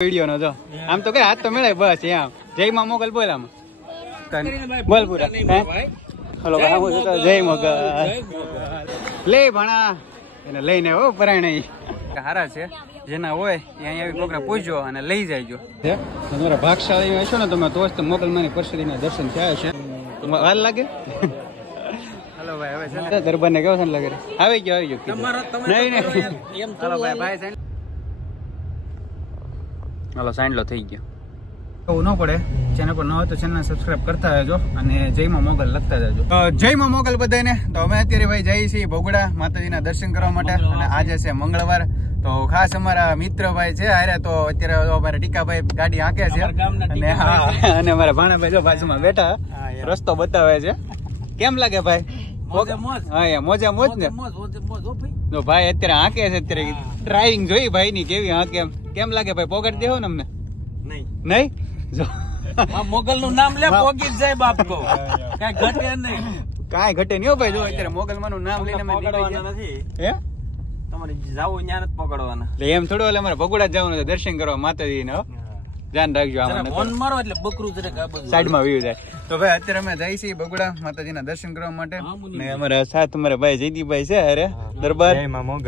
Video નો જો આમ તો કે હાથ તો મેળાય બસ એમ જય માં મોગલ બોલ આમ બોલ પૂરા હલો જય મોગલ લે ભણા એને લઈને હો પરાણે હારા છે જેના હોય અહીંયા આવી કોકરા પૂછજો અને લઈ જાયજો તમારા ભાગશાળી હશો ને તમે તો જ મોગલ માની પરસરીના દર્શન થયા છે વાર લાગે હલો ભાઈ હવે છે ને દરબાર ને કેવો છે લાગે આવી ગયો નહીં નહીં હલો ભાઈ ભાઈ હાલો સાંડલો થઈ ગયો એવું ન પડે ચેનલ પર ન હોય તો ચેનલ સબસ્ક્રાઇબ કરતા રહેજો અને જયમાં મોગલ લખતા જજો જયમાં મોગલ બધાને તો અમે અત્યારે ભાઈ જઈએ છીએ ભોગડા માતાજીના દર્શન કરવા માટે અને આજે છે મંગળવાર તો ખાસ અમારા મિત્ર ભાઈ છે અરે તો અત્યારે અમારા ટીકાભાઈ ગાડી હાંકે છે અને અને અમારા ભાણાભાઈ જો બાજુમાં બેઠા રસ્તો બતાવે છે કેમ લાગે ભાઈ હા મોજા મોજ ને તો ભાઈ અત્યારે હાંકે છે અત્યારે ડ્રાઇવિંગ જોઈ ભાઈ ની કેવી હાંકે કેમ લાગે ભાઈ પોગાડી દેવો ને અમને નહીં જો મોગલ નું નામ લે પોગી જાય બાપ કો કઈ ઘટે નહીં કાઈ ઘટે નહીં હો ભાઈ જો અત્યારે મોગલ માનું નામ લઈને અમે પકડવાના નથી હે તમારે જાવું ન્યા નથી પકડવાના એટલે એમ થોડું એટલે અમારે ભગોડા જવાનું છે દર્શન કરવા માતાજી ને ધ્યાન રાખજો આમાં ફોન મારો એટલે બકરું જરે સાઈડ માં વ્યૂ જાય તો ભાઈ અત્યારે અમે જઈએ છીએ ભગોડા માતાજીના દર્શન કરવા માટે ને અમારા સાથ અમારા ભાઈ જયદીપભાઈ છે અરે દરબાર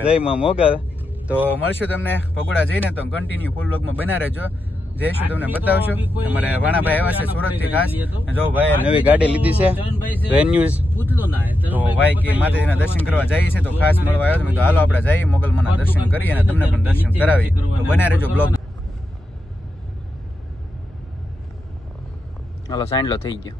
જય માં મોગલ તો મળશું તમને ભગોડા જઈને તો કન્ટિન્યુ ફૂલ વ્લોગમાં બના રહેજો જઈશું તમને બતાવશું અમારે વાણાભાઈ આવ્યા છે સુરત થી ખાસ જો ભાઈ નવી ગાડી લીધી છે વેન્યુઝ તો ભાઈ કે માતાજીના દર્શન કરવા જઈએ છે તો ખાસ મળવા આવ્યો તો હાલો આપણે જઈએ મોગલમાના દર્શન કરીએ અને તમને પણ દર્શન કરાવીએ તો બના રહેજો બ્લોગ હાલો સાંડલો થઈ ગયો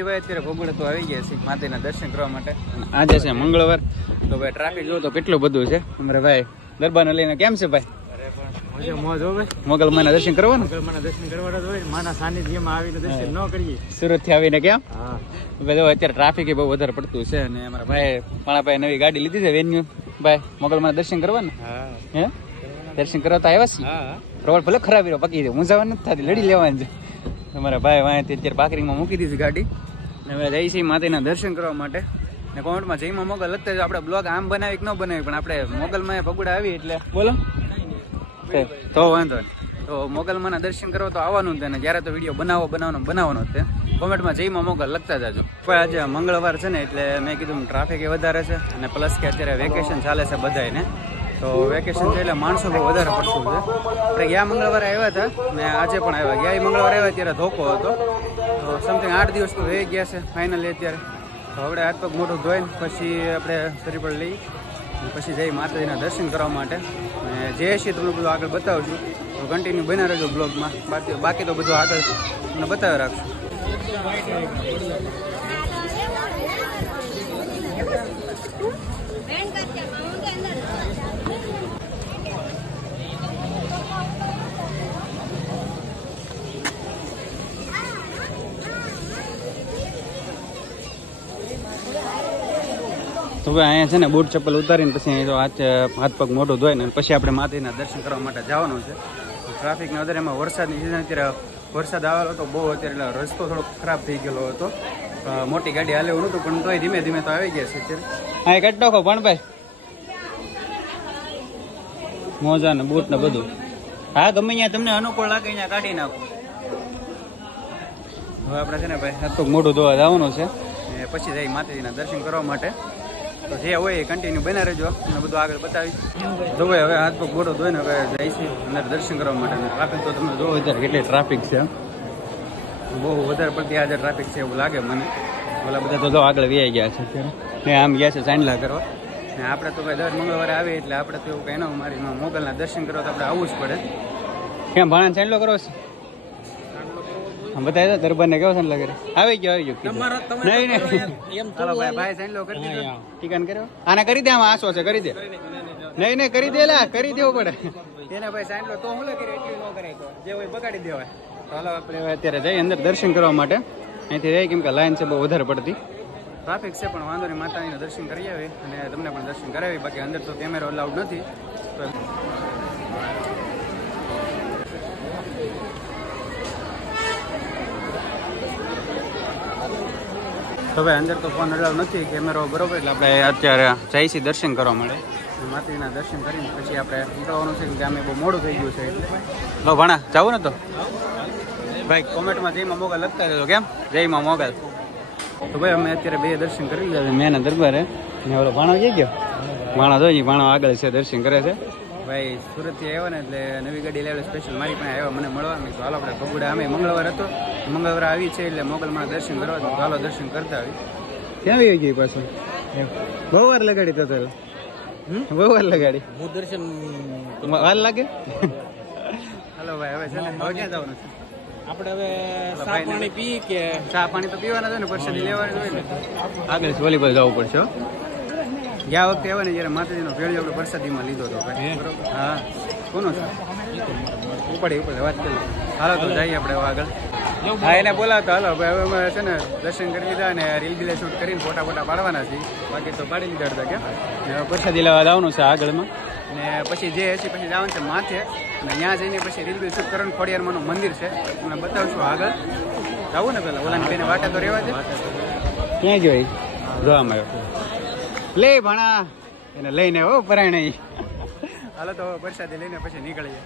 ભાઈ અત્યારે ભગોડા તો આવી ગયા છે માતાજીના દર્શન કરવા માટે આજે છે મંગળવાર તો ભાઈ ટ્રાફિક જો તો કેટલું બધું છે અમારે ભાઈ દરબારને લઈને કેમ છે ભાઈ મોગલ માના દર્શન કરવાના માના સાનિધ્યમાં આવીને દર્શન ન કરીએ સુરત થી આવીને કેમ અત્યારે ટ્રાફિક બહુ વધારે પડતું છે અને અમારા ભાઈ માણાભાઈ નવી ગાડી લીધી છે વેન્યુ ભાઈ મોગલ માના દર્શન કરવાના હે દર્શન કરવા તો આવ્યા છે રોડ ભલે ખરાબ રહ્યો પકી હું જવાનું નથી થતી લડી લેવાનું છે અમારા ભાઈ વાંથી અત્યારે પાકરીમાં મૂકી દીધી ગાડી હવે જઈ છીએ માતાજીના દર્શન કરવા માટે ને કોમેન્ટમાં જયમાં મોગલ લખતા આપણે બ્લોગ આમ બનાવી કે ન બનાવી પણ આપણે મોગલમાં ભગોડા આવી એટલે બોલો તો વાંધો નહીં તો મોગલમાંના દર્શન કરો તો આવવાનું જ ને જ્યારે તો વિડીયો બનાવવાનો જ કોમેન્ટમાં જયમાં મોગલ લખતા જાજો પણ આજે મંગળવાર છે ને એટલે મેં કીધું ટ્રાફિક એ વધારે છે અને પ્લસ કે અત્યારે વેકેશન ચાલે છે બધાને તો વેકેશન છે એટલે માણસો બહુ વધારે પડતું છે આપણે ગયા મંગળવારે આવ્યા હતા ને આજે પણ આવ્યા ગયા મંગળવારે આવ્યા ત્યારે ધોકો હતો તો સમથિંગ 8 દિવસ તો થઈ ગયા છે ફાઇનલી અત્યારે તો આપણે હાથ પગ મોટું ધોઈને પછી આપણે શરીર પર લઈ પછી જઈ માતાજીના દર્શન કરવા માટે જે છે તમને બધું આગળ બતાવશું તો કન્ટિન્યુ બના રહેજો બ્લોગમાં બાકી તો બધું આગળ તમને બતાવી રાખશું તો હવે અહીંયા છે ને બૂટ ચપ્પલ ઉતારીને પછી તો હાથ પગ મોઢું ધોઈ ને પછી આપણે માતાજીના દર્શન કરવા માટે જવાનું છે ટ્રાફિકને વધારે એમાં વરસાદની સિઝન અત્યારે વરસાદ આવેલો હતો બહુ અત્યારે રસ્તો થોડો ખરાબ થઈ ગયેલો હતો મોટી ગાડી હાલે એવું નહોતું પણ તોય ધીમે ધીમે તો આવી ગયા છે અત્યારે હા કાઢી નાખો પણ ભાઈ મોજા ને બૂટ ને બધું હા ગમે અહીંયા તમને અનુકૂળ લાગે અહીંયા કાઢી નાખો હવે આપણે છે ને ભાઈ હાથ પગ મોઢું ધોવા જવાનું છે પછી જઈ માતાજીના દર્શન કરવા માટે તો જે હોય એ કન્ટિન્યુ બના રહેજો અને બધું આગળ બતાવીશ તો ભાઈ હવે હાથ પગ મોટો ધોઈને હવે જઈશું અંદર દર્શન કરવા માટે ટ્રાફિક તો તમે જોવો અત્યારે કેટલી ટ્રાફિક છે બહુ વધારે પડતી આજે ટ્રાફિક છે એવું લાગે મને ઓલા બધા તો જો આગળ વ્યાઈ ગયા છે અત્યારે ને આમ ગયા છે સાંડલા કરવા ને આપણે તો ભાઈ દર મંગળવારે આવીએ એટલે આપણે તો એવું કંઈ ન મારી મોગલના દર્શન કરવા તો આપણે આવવું જ પડે કેમ ભાણા સાંડલો કરો છો બતાવી દો દરબાર ને કેવો છે લાગે આવી ગયો નહીં ચાલો ભાઈ ભાઈ સાંડલો કરી દીધો ટીકાન કર્યો આને કરી દે આમાં આસો છે કરી દે નહીં કરી દે લા કરી દેવું પડે એને ભાઈ સાંડલો તો હું કરે એટલું ન કરે જે હોય બગાડી દેવાય ચાલો આપણે અત્યારે જઈએ અંદર દર્શન કરવા માટે અહીંથી જઈએ કેમ કે લાઈન છે બહુ વધારે પડતી ટ્રાફિક છે પણ વાંધો નહીં માતાજીના દર્શન કરી આવે અને તમને પણ દર્શન કરાવી બાકી અંદર તો કેમેરો અલાઉડ નથી તો હવે અંદર તો ફોન અલાઉ નથી કેમેરો બરોબર એટલે આપણે અત્યારે જઈશી દર્શન કરવા મળે માતાજીના દર્શન કરીને પછી આપણે નીકળવાનું છે કે અમે બહુ મોડું થઈ ગયું છે એટલે લો ભણા જાવું ને તો ભાઈ કોમેન્ટમાં જયમાં મોગલ લખતા રહેજો કેમ જયમાં મોગલ. તો ભાઈ અમે અત્યારે બે દર્શન કરી લીધા છે મેના દરબારે ને ઓલો ભાણો જઈ ગયો ભાણો જોઈએ ભાણો આગળ છે દર્શન કરે છે ભાઈ સુરતથી આવ્યો ને એટલે નવી ગાડી લેવડે સ્પેશિયલ મારી પાસે આવ્યો મને મળવા મેં તો હાલો આપણે બગુડા અમે મંગળવાર હતો મંગળવાર આવી છે એટલે મોગલમાં દર્શન કરવા તો હાલો દર્શન કરતા આવી ક્યાં આવી ગઈ પાછું બહુ વાર લગાડી તો બહુ વાર લગાડી હું દર્શન વાર લાગે હાલો ભાઈ હવે છે ને હવે ક્યાં જવાનું છે આપણે હવે ચા પાણી પી કે ચા પાણી તો પીવાના છે ને પ્રસાદી લેવાની હોય ને આગળ વોલીબોલ જવું પડશે ગયા વખતે આવે ને જયારે માતાજીનો ભેળ આપણે પ્રસાદીમાં લીધો હતો ભાઈ બરોબર હા કોનો છે ઉપાડી વાત કરી હાલો તો જઈએ આપણે આગળ હા એને બોલાવતા હાલો ભાઈ હવે અમે છે ને દર્શન કરી લીધા અને રીલ બીલે શૂટ કરીને ફોટા પાડવાના છે બાકી તો પાડી લીધા હતા કેમ પ્રસાદી લેવા જવાનું છે આગળમાં ને પછી જે હશે પછી જવાનું છે માથે અને ત્યાં જઈને પછી રીલ બીલ શૂટ કરવાનું ખોડિયારમાંનું મંદિર છે તમને બતાવશું આગળ જવું ને પેલા ઓલાની બેને વાટે તો રહેવા છે ક્યાં ગયો જોવામાં આવ્યો લે ભણા એને લઈને હો પરાયણ હાલો તો પ્રસાદી લઈને પછી નીકળીએ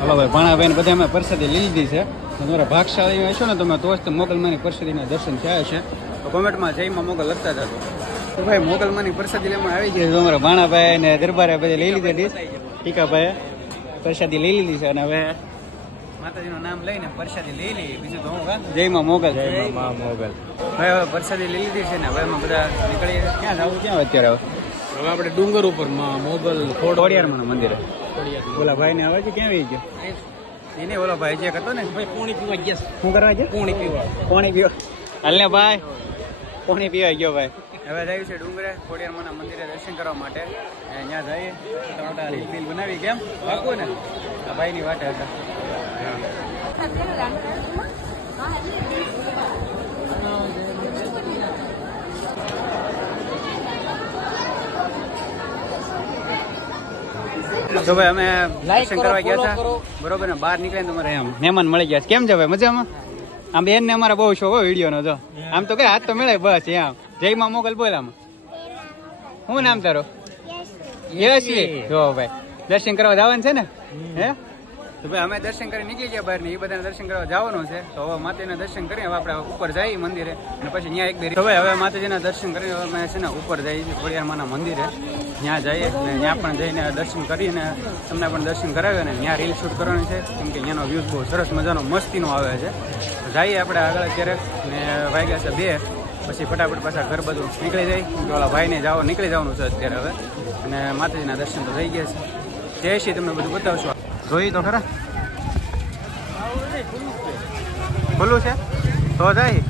હાલો ભાઈ ભાણાભાઈ બધા અમે પ્રસાદી લઈ લીધી છે તમારા ભાગશાળી હશો ને તમે તો જ મોગલમાંની પ્રસાદીના દર્શન થયા છે તો કોમેન્ટમાં જયમાં મોગલ લખતા હતા તો ભાઈ મોગલમાંની પ્રસાદી લેવામાં આવી ગઈ છે તમારા ભાણાભાઈ ને દરબારે બધા લઈ લીધી ડીશ ટીકાભાઈ પ્રસાદી લઈ લીધી છે અને હવે માતાજીનું નામ લઈને પ્રસાદી લઈ લઈએ બીજું તો હું જયમાં મોગલ જયમાં મોગલ ભાઈ હવે પ્રસાદી લઈ લીધી છે ને હવે એમાં બધા નીકળીએ ક્યાં જવું ક્યાં અત્યારે હવે આપણે ડુંગર ઉપર મોગલ ખોડિયારમાં મંદિર ઓલા ભાઈ ને અવાજ ક્યાં આવી ગયો એને ઓલો ભાઈ જે હતો ને પોણી પીવા ગયા શું કરવા છે પોણી પીવા હાલ ને ભાઈ પોણી પીવા ગયો ભાઈ હવે જાય છે ડુંગરે ખોડિયારમાંના મંદિરે દર્શન કરવા માટે ત્યાં જઈએ મોટા રીલ બીલ બનાવી કેમ પાકું ને આ ભાઈ ની વાટે હતા તો ભાઈ અમે દર્શન કરવા ગયા હતા બરોબર ને બહાર નીકળે તો મારે એમ મહેમાન મળી ગયા કેમ છે ભાઈ મજામાં આમ બેન ને અમારા બહુ શોખ હોય વિડીયો નો તો આમ તો કઈ હાથ તો મળે બસ એમ જયમાં મોગલ બોલ આમાં શું નામ તારો યશવી જો ભાઈ દર્શન કરવા જવાનું છે ને હે તો ભાઈ અમે દર્શન કરી નીકળી ગયા બહાર ને એ બધાને દર્શન કરવા જવાનું છે તો હવે માતાજીના દર્શન કરી હવે આપણે ઉપર જઈએ મંદિરે અને પછી ત્યાં એક બે તો ભાઈ હવે માતાજીના દર્શન કરી અમે છે ને ઉપર જઈએ છીએ ખોડિયારમાંના મંદિરે ત્યાં જઈએ અને ત્યાં પણ જઈને દર્શન કરીને તમને પણ દર્શન કરાવ્યો ને ત્યાં રીલ શૂટ કરવાની છે કેમ કે ત્યાંનો વ્યૂઝ બહુ સરસ મજાનો મસ્તીનો આવે છે જઈએ આપણે આગળ અત્યારે ને વાગ્યા છે 2 પછી ફટાફટ પાછા ઘર બધું નીકળી જાય કેમ કે ઓલા ભાઈને નીકળી જવાનું છે અત્યારે હવે અને માતાજીના દર્શન તો થઈ ગયા છે જય શ્રી તમને બધું બતાવશું જોઈ તો ખરા ખુલ્લું છે તો જાય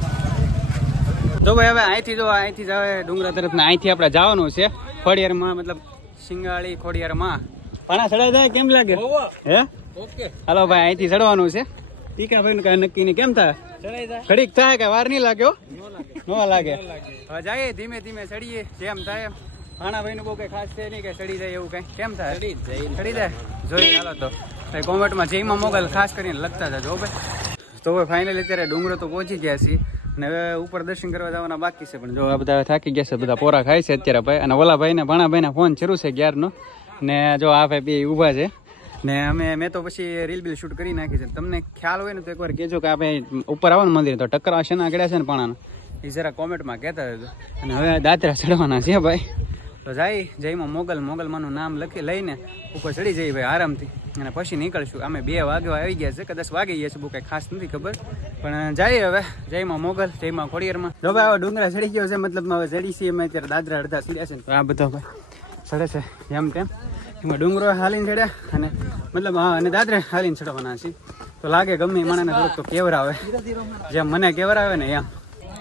જો ભાઈ હવે અહીંથી જાવે ડુંગરા તરફ ને અહીંથી આપણે જવાનું છે ખોડિયારમાં મતલબ સિંગાળી ખોડિયારમાં પાણા ચડાઈ જાય કેમ લાગે હે ઓકે હાલો ભાઈ અહીંથી ચડવાનું છે ટીકા ભાઈ કઈ નક્કી નહીં કેમ થાય ઘડીક થાય કે વાર નહીં લાગ્યો ન લાગે હવે જઈએ ધીમે ધીમે ચડીએ જેમ થાય ભાણા ભાઈ નું બહુ કઈ ખાસ છે નહીં કે ચડી જાય એવું કઈ કેમ થાય ચડી જાય જોઈ હાલો તો કોમેન્ટમાં જયમાં મોગલ ખાસ કરીને લખતા હતા જો ભાઈ તો હવે ફાઇનલી અત્યારે ડુંગરો તો પહોંચી ગયા છીએ અને હવે ઉપર દર્શન કરવા જવાના બાકી છે પણ જો આ બધા થાકી ગયા છે બધા પોરા ખાય છે અત્યારે ભાઈ અને ઓલા ભાઈ ને ભાણા ભાઈ ના ફોન શરૂ છે ગ્યારનો ને જો આ ભાઈ બે ઉભા છે ને મેં તો પછી રીલ બિલ શૂટ કરી નાખી છે તમને ખ્યાલ હોય ને તો એકવાર કહેજો કે આ ભાઈ ઉપર આવો ને મંદિર તો ટક્કર શેના આગળ છે ને પાણાના એ જરા કોમેન્ટમાં કહેતા હતો અને હવે દાદરા ચડવાના છે ભાઈ તો જાય જયમાં મોગલમાંનું નામ લઈને ઉપર ચડી જઈએ ભાઈ આરામથી અને પછી નીકળશું અમે 2 વાગ્યા આવી ગયા છે કદાચ વાગી ગયા છે બહુ કઈ ખાસ નથી ખબર પણ જઈએ હવે જયમાં મોગલ જયમાં ખોડિયારમાં જો ભાઈ ડુંગરા ચડી ગયો છે મતલબ હવે ચડી છીએ અમે અત્યારે દાદરા અડધા ચડ્યા છે તો આ બધા ભાઈ ચડે છે જેમ તેમ એમાં ડુંગરો હાલીને ચડ્યા અને મતલબ હા અને દાદરા હાલીને ચડવાના છે તો લાગે ગમે માણસને થોડુંક તો કેવર આવે જેમ મને કેવર આવે ને એમ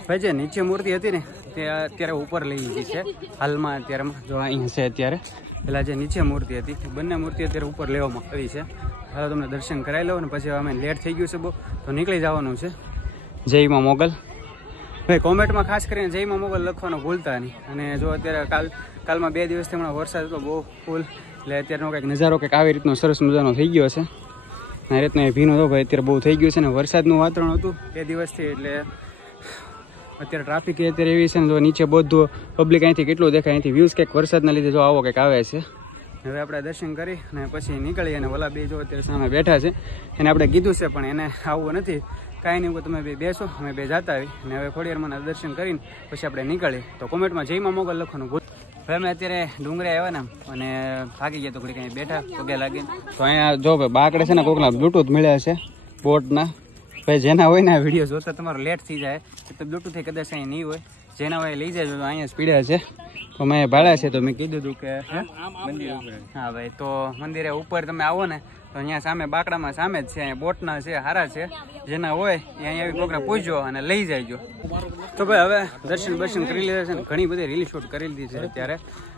ભાઈ જે નીચે મૂર્તિ હતી ને તે અત્યારે ઉપર લઈ ગઈ છે હાલમાં અત્યારે જો અહીંયા છે અત્યારે પેલા જે નીચે મૂર્તિ હતી બંને મૂર્તિ અત્યારે ઉપર લેવામાં આવી છે હાલો તમને દર્શન કરાવી લો ને પછી અમે લેટ થઈ ગયું છે બહુ તો નીકળી જવાનું છે જયમાં મોગલ ભાઈ કોમેન્ટમાં ખાસ કરીને જયમાં મોગલ લખવાનું ભૂલતા નહીં અને જો અત્યારે કાલમાં 2 દિવસથી હમણાં વરસાદ હતો બહુ ફૂલ એટલે અત્યારનો કંઈક નજારો કંઈક આવી રીતનો સરસ મજાનો થઈ ગયો છે આ રીતનો એ ભીનો તો ભાઈ અત્યારે બહુ થઈ ગયું છે ને વરસાદનું વાતાવરણ હતું 2 દિવસથી એટલે અત્યારે ટ્રાફિક અત્યારે એવી છે ને, જો નીચે બધું પબ્લિક અહીંથી કેટલું દેખાય, અહીંથી વ્યૂઝ કંઈક વરસાદના લીધે જો આવો કંઈક આવે છે. હવે આપણે દર્શન કરી અને પછી નીકળીએ. અને ઓલા બે જો અત્યારે સામે બેઠા છે, એને આપણે કીધું છે પણ એને આવવું નથી. કાંઈ નહીં, તમે બે બેસો, અમે બે જતા આવી. અને હવે ખોડિયારમાં દર્શન કરીને પછી આપણે નીકળીએ. તો કોમેન્ટમાં જયમાં મોગલ લખવાનું ભૂલ. હવે અમે અત્યારે ડુંગરે આવ્યા ને અને થાકી ગયા તો ઘડી કંઈ બેઠા પગે લાગીને. તો અહીંયા જો ભાઈ બાકડે છે ને કોકના બ્લૂટૂથ મળ્યા છે બોટના. ભાઈ જેના હોય ને આ વિડીયો જોતા તમારો લેટ થઈ જાય તો બ્લૂટૂથ કદાચ અહીંયા નહીં હોય, જેના હોય લઈ જાય. અહીંયા સ્પીડે છે તો મેં ભાડા છે તો મેં કીધું હતું કે હા ભાઈ, તો મંદિરે ઉપર તમે આવો ને તો અહીંયા સામે બાકડામાં સામે જ છે, અહીંયા બોટના છે, હારા છે. જેના હોય એ અહીંયા કોકને પૂછજો અને લઈ જાયજો. તો ભાઈ હવે દર્શન કરી લીધા છે ને, ઘણી બધી રીલ શૂટ કરી લીધી છે અત્યારે.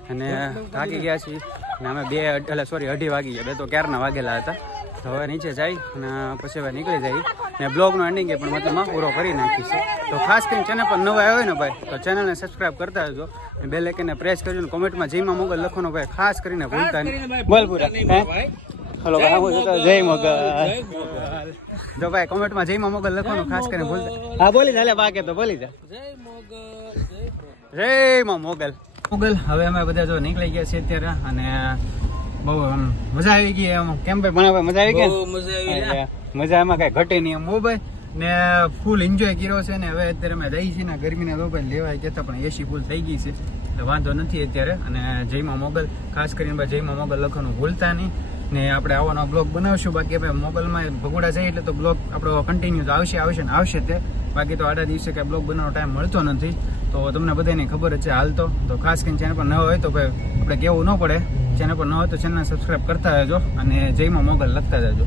અને થાકી ગયા છીએ અને અમે 2:30 વાગી ગયા. 2 તો ક્યારના વાગેલા હતા. તો હવે નીચે જઈ અને પછી હવે નીકળી જાય ને બ્લોગનો એન્ડિંગ એ પણ મતલબમાં પૂરો કરી નાખીશું. તો ખાસ કરીને ચેનલ પર નવા આવ્યો હોય ને ભાઈ તો ચેનલને સબસ્ક્રાઈબ કરતા રહેજો, બેલ આઇકનને પ્રેસ કરજો. કોમેન્ટમાં જયમાં મોગલ લખવાનો ભાઈ ખાસ કરીને ભૂલતા નહીં. બોલ પૂરા હલો ભાઈ, જય મોગલ. જો ભાઈ કોમેન્ટમાં જયમાં મોગલ લખવાનું ખાસ કરીને ભૂલતા. હા બોલી જા, બાકે તો બોલી જા. જયમાં મોગલ. હવે અમે બધા જો નીકળી ગયા છીએ અત્યારે અને બહુ મજા આવી ગઈ. એમ કેમ ભાઈ ભણા ભાઈ મજા આવી ગઈ? મજા એમાં કઈ ઘટે નહીં એમ. ભાઈ ને ફૂલ એન્જોય કર્યો છે ને. હવે અત્યારે અમે રહી છીએ ને ગરમીના તો ભાઈ લેવાય કહેતા પણ એસી ફૂલ થઈ ગઈ છે તો વાંધો નથી અત્યારે. અને જયમાં મોગલ ખાસ કરીને ભાઈ જયમાં મોગલ લખવાનું ભૂલતા નહીં. ને આપણે આવવાનો બ્લોગ બનાવશું. બાકી ભાઈ મોગલમાં ભગોડા જાય એટલે તો બ્લોગ આપણો કન્ટિન્યુ આવશે તે. બાકી તો આડા દિવસે કઈ બ્લોગ બનાવવાનો ટાઈમ મળતો નથી. તો તમને બધાને ખબર જ છે હાલતો. તો ખાસ કરીને ચેનલ પર ન હોય તો ભાઈ આપણે કેવું ન પડે. ચેનલ પર ન હોય તો ચેનલને સબસ્ક્રાઈબ કરતા રહેજો અને જયમાં મોગલ લખતા જજો.